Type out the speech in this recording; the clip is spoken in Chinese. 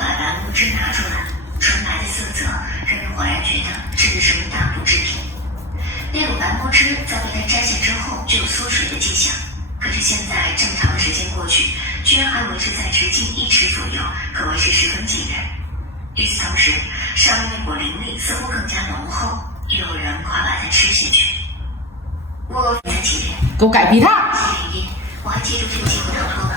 把蓝木汁拿出来，纯白的色泽让人恍然觉得这是什么大补制品。那股白木汁在被它摘下之后就有缩水的迹象，可是现在这么长的时间过去，居然还维持在直径1尺左右，可谓是十分惊人。与此同时，上面那股灵力似乎更加浓厚，又有人快把它吃下去。我在几天给我改皮套。我还记住这个几乎逃脱